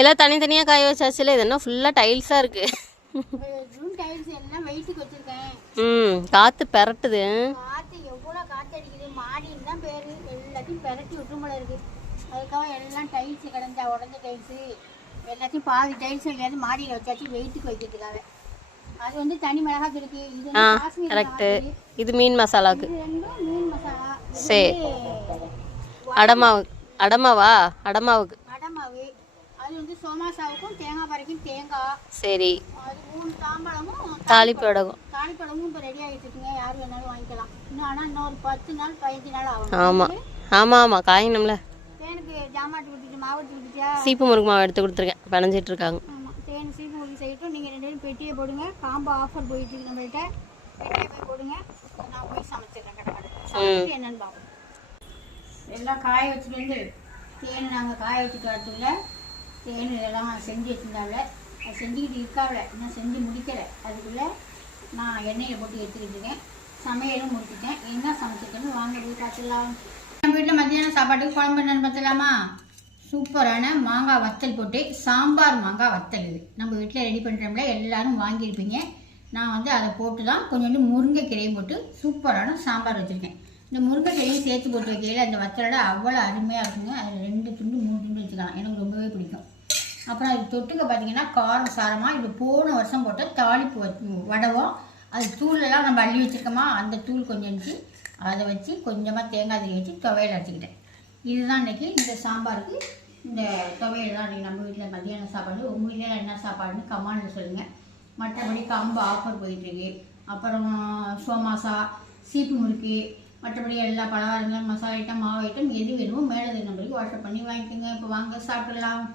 எல்லாம் தனித்தனியாக காய வச்சாச்சுல. இது என்ன ஃபுல்லாக டைல்ஸாக இருக்குது. டைல்ஸ் எல்லாம் வெயிட்டுக்கு வச்சுருக்கேன். காற்று பெரட்டுது. காற்று எவ்வளோ காற்று அடிக்குது. மாடின்னு தான் பேர். எல்லாத்தையும் பெரட்டி விட்டும் போல இருக்குது. அதுக்காக எல்லாம் டைல்ஸு கிடந்தா உடஞ்ச டைல்ஸு எல்லாத்தையும் பாதி டைல்ஸ் எங்கேயாவது மாடியில் வச்சாச்சு வெயிட்டுக்கு வைக்கிறதுக்காக. அது வந்து தனி மிளகாய் இருக்கு. இது காஷ்மீர் கரெக்டு. இது மீன் மசாலாவுக்கு. இது ரெண்டும் மீன் மசாலா. சரி. அடமாவா அடமாவுக்கு. அடமாவு. அது வந்து சோமாசாவுக்கும் தேங்காய் பறைக்கும் தேங்காய். சரி. அது 3 தாம்பழமும் தாளிப்படகம். தாளிப்பழமும் இப்போ ரெடி ஆகிட்டு இருக்குங்க. யார் வேணாலும் வாங்கிக்கலாம். இன்னும் ஆனால் இன்னொரு 10 நாள் 15 நாள் ஆகும். ஆமாம் ஆமாம் ஆமாம் காயணும்ல. தேனுக்கு ஜாமாட்டு கொடுத்துட்டு மாவு எடுத்து கொடுத்துட்டியா? சீப்பு முறுக்கு மாவு எடுத்து கொடுத்துருக்கேன். பிணைஞ்சிட்டு இருக்காங்க. ஆமாம் தேன் சீப்பு முறுக்கு செய்யட்டும். நீங்கள் 2 பேரும் பெட்டியை போடுங்க. காம்போ ஆஃபர் போயிட்டு இருக்கு நம்மள்கிட்ட. பெட்டியை போய் போடுங்க. நான் போய் சமைச்சிடுறேன். கடை என்னன்னு பார்ப்போம். எல்லாம் காய வச்சுட்டு வந்து தேன் நாங்கள் காய வச்சுட்டு வரதுக்குள்ள தேன் இதெல்லாம் செஞ்சு வச்சுருந்தாவில அது செஞ்சுக்கிட்டு இருக்காவில இன்னும் செஞ்சு முடிக்கலை. அதுக்குள்ளே நான் எண்ணெயில் போட்டு எடுத்துக்கிட்டு இருக்கேன். சமையலும் முடிச்சுட்டேன். என்ன சமைச்சிருக்கேன்னு வாங்க போய் பார்த்துடலாம். நம்ம வீட்டில் மத்தியானம் சாப்பாட்டுக்கு குழம்பு என்னென்னு பார்த்துலாமா? சூப்பரான மாங்காய் வத்தல் போட்டு சாம்பார் மாங்காய் வத்தல். இது நம்ம வீட்டில் ரெடி பண்ணுறோம்ல, எல்லோரும் வாங்கியிருப்பீங்க. நான் வந்து அதை போட்டு தான் கொஞ்சோண்டு முருங்கைக்கீரையும் போட்டு சூப்பரான சாம்பார் வச்சுருக்கேன். இந்த முருங்கைக்கீரையும் சேர்த்து போட்டு வைக்கையில் அந்த வத்தலோட அவ்வளோ அருமையாக இருக்குங்க. அது 2 துண்டு 3 துண்டு வச்சுக்கலாம். எனக்கு ரொம்பவே பிடிக்கும். அப்புறம் அது தொட்டுக்க பார்த்தீங்கன்னா காரம் சாரமாக இது போன வருஷம் போட்ட தாளிப்பு வடவும் அது தூளெல்லாம் நம்ம அள்ளி வச்சுருக்கோமா, அந்த தூள் கொஞ்சம் இருந்துச்சு. அதை வச்சு கொஞ்சமாக தேங்காய் தண்ணி வச்சு துவையல் அரைச்சிக்கிட்டேன். இதுதான் இன்றைக்கி இந்த சாம்பாருக்கு இந்த துவையல் தான் இன்றைக்கி நம்ம வீட்டில் மத்தியான சாப்பாடு. உங்கள் வீட்டில் என்ன சாப்பாடுன்னு கமெண்ட்டில் சொல்லுங்கள். மற்றபடி காம்போ ஆஃபர் போயிட்டுருக்கு. அப்புறம் சோமாசா, சீப்பு முறுக்கு, மற்றபடி எல்லா பலகாரங்கள், மசாலா ஐட்டம், மாவு ஐட்டம் எது வேணுமோ மேலே நம்பருக்கு வாட்ஸ்அப் பண்ணி வாங்கிக்கோங்க. இப்போ வாங்க சாப்பிடலாம்.